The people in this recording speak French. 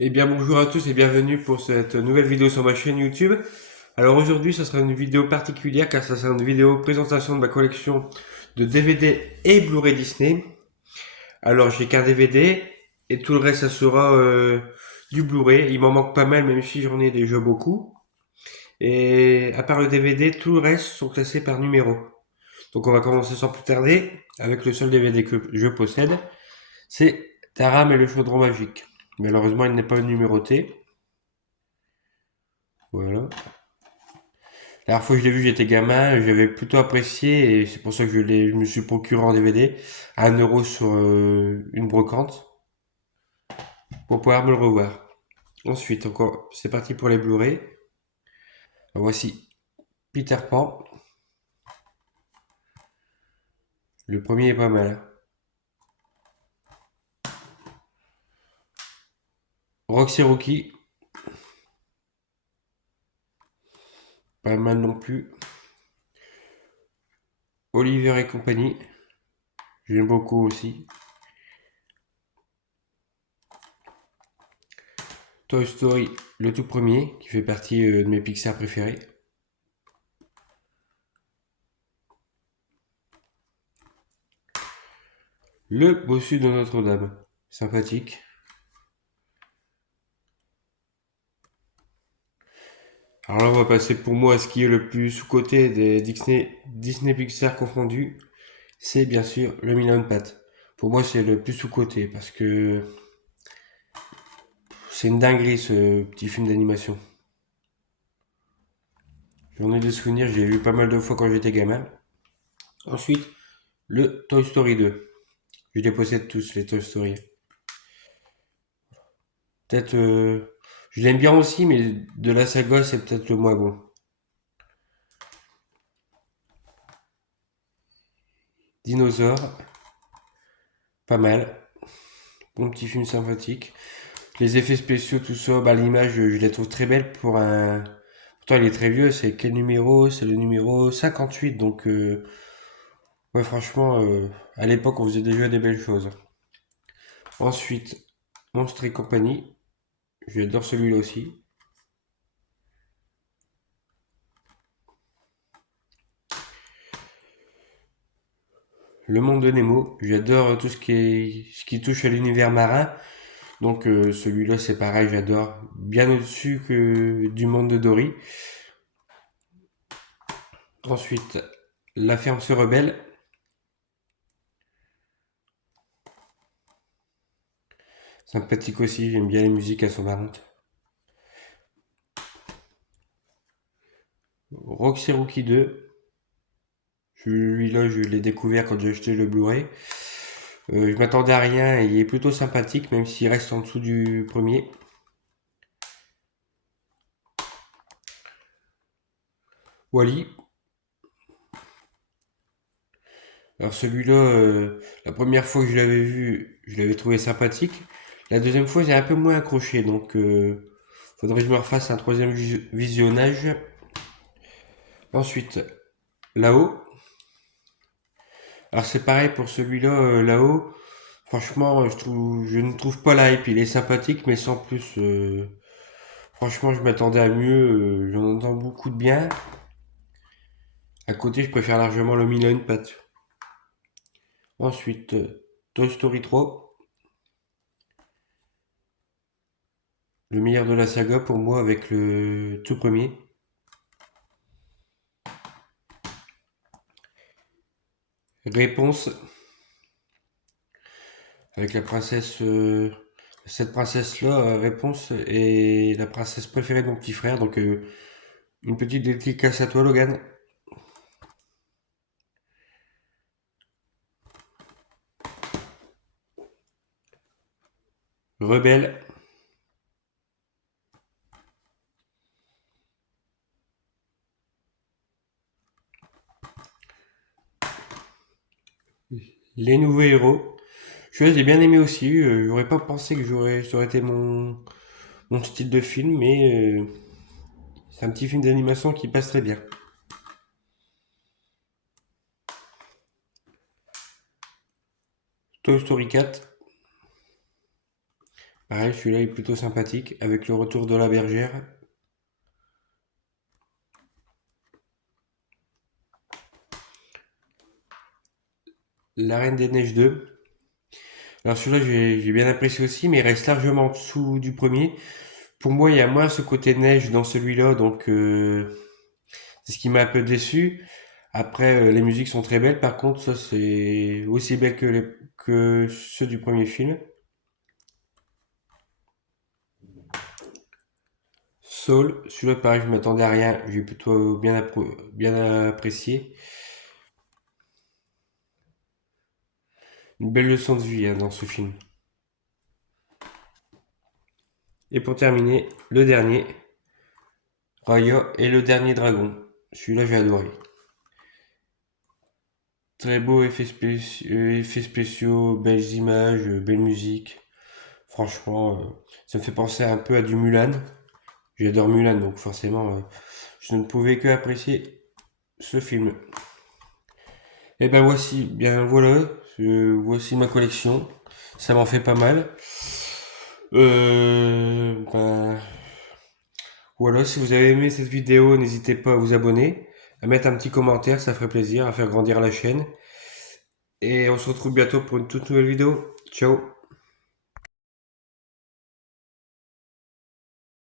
Eh bien bonjour à tous et bienvenue pour cette nouvelle vidéo sur ma chaîne YouTube. Alors aujourd'hui ce sera une vidéo particulière car ça sera une vidéo présentation de ma collection de DVD et Blu-ray Disney. Alors j'ai qu'un DVD et tout le reste ça sera du Blu-ray. Il m'en manque pas mal même si j'en ai déjà beaucoup. Et à part le DVD, tout le reste sont classés par numéro. Donc on va commencer sans plus tarder avec le seul DVD que je possède. C'est Taram et le chaudron magique. Malheureusement il n'est pas numéroté. Voilà. La dernière fois que je l'ai vu, j'étais gamin, j'avais plutôt apprécié et c'est pour ça que je me suis procuré en DVD à 1 € sur une brocante pour pouvoir me le revoir. Ensuite, encore, c'est parti pour les Blu-ray. Voici Peter Pan. Le premier est pas mal. Roxy Rookie, pas mal non plus. Oliver et compagnie, j'aime beaucoup aussi. Toy Story, le tout premier, qui fait partie de mes Pixar préférés. Le bossu de Notre-Dame, sympathique. Alors là, on va passer pour moi à ce qui est le plus sous-coté des Disney Pixar confondus. C'est bien sûr le Million Pat. Pour moi, c'est le plus sous-coté parce que c'est une dinguerie ce petit film d'animation. J'en ai des souvenirs, j'ai vu pas mal de fois quand j'étais gamin. Ensuite, le Toy Story 2. Je les possède tous, les Toy Story. Peut-être, je l'aime bien aussi, mais de la saga, c'est peut-être le moins bon. Dinosaure, pas mal. Bon petit film sympathique. Les effets spéciaux, tout ça, bah, l'image, je les trouve très belles pour un. Pourtant, il est très vieux, c'est quel numéro? C'est le numéro 58, donc ouais, franchement, à l'époque, on faisait déjà des belles choses. Ensuite, Monstre et compagnie, j'adore celui-là aussi. Le monde de Nemo, j'adore tout ce qui touche à l'univers marin, donc celui-là, c'est pareil, j'adore. Bien au-dessus que du monde de Dory. Ensuite, La ferme se rebelle, sympathique aussi, j'aime bien les musiques, elles sont marrantes. Roxy Rookie 2, celui-là, je l'ai découvert quand j'ai acheté le Blu-ray. Je m'attendais à rien et il est plutôt sympathique, même s'il reste en dessous du premier. Wally. Alors celui-là, la première fois que je l'avais vu, je l'avais trouvé sympathique. La deuxième fois, j'ai un peu moins accroché, donc faudrait que je me refasse un troisième visionnage. Ensuite, là-haut. Alors c'est pareil pour celui-là, là-haut. Franchement, je ne trouve pas la hype. Il est sympathique, mais sans plus. Franchement, je m'attendais à mieux. J'en entends beaucoup de bien. À côté, je préfère largement le Million Pat. Ensuite, Toy Story 3, le meilleur de la saga pour moi avec le tout premier. Réponse avec la princesse, cette princesse-là, Réponse est la princesse préférée de mon petit frère, donc une petite dédicace à toi, Logan. Rebelle, les nouveaux héros. J'ai bien aimé aussi. J'aurais pas pensé que ça aurait été mon style de film, mais c'est un petit film d'animation qui passe très bien. Toy Story 4, Pareil, celui-là est plutôt sympathique avec le retour de la bergère. La Reine des Neiges 2. Alors celui-là, j'ai bien apprécié aussi, mais il reste largement en dessous du premier. Pour moi, il y a moins ce côté neige dans celui-là, donc c'est ce qui m'a un peu déçu. Après, les musiques sont très belles, par contre, ça c'est aussi belle que ceux du premier film. Soul, celui-là pareil, je m'attendais à rien, j'ai plutôt bien apprécié. Une belle leçon de vie hein, dans ce film. Et pour terminer, le dernier, Raya et le dernier dragon. Celui-là, j'ai adoré. Très beau effets spéciaux, belles images, belle musique. Franchement, ça me fait penser un peu à du Mulan. J'adore Mulan, donc forcément, je ne pouvais que apprécier ce film. Et ben voici, bien voilà, voici ma collection. Ça m'en fait pas mal. Ben, voilà, si vous avez aimé cette vidéo, n'hésitez pas à vous abonner, à mettre un petit commentaire, ça ferait plaisir, à faire grandir la chaîne. Et on se retrouve bientôt pour une toute nouvelle vidéo. Ciao!